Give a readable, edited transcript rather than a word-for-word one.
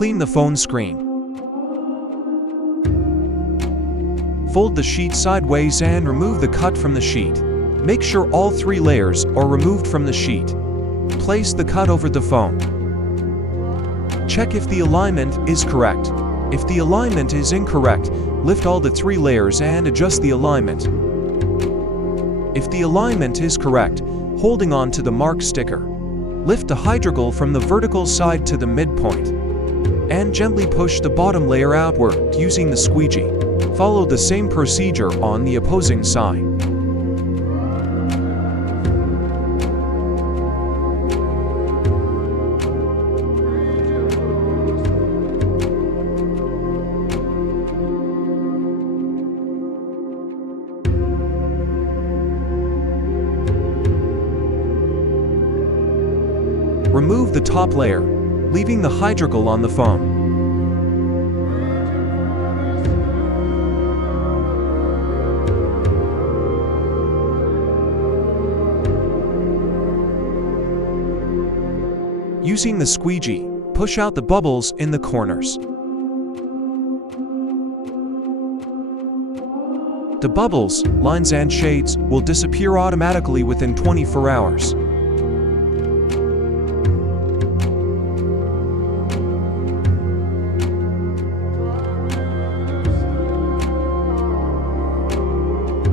Clean the phone screen. Fold the sheet sideways and remove the cut from the sheet. Make sure all 3 layers are removed from the sheet. Place the cut over the phone. Check if the alignment is correct. If the alignment is incorrect, lift all the 3 layers and adjust the alignment. If the alignment is correct, holding on to the mark sticker, lift the hydrogel from the vertical side to the midpoint and gently push the bottom layer outward using the squeegee. Follow the same procedure on the opposing side. Remove the top layer, leaving the hydrogel on the phone. Using the squeegee, push out the bubbles in the corners. The bubbles, lines and shades will disappear automatically within 24 hours.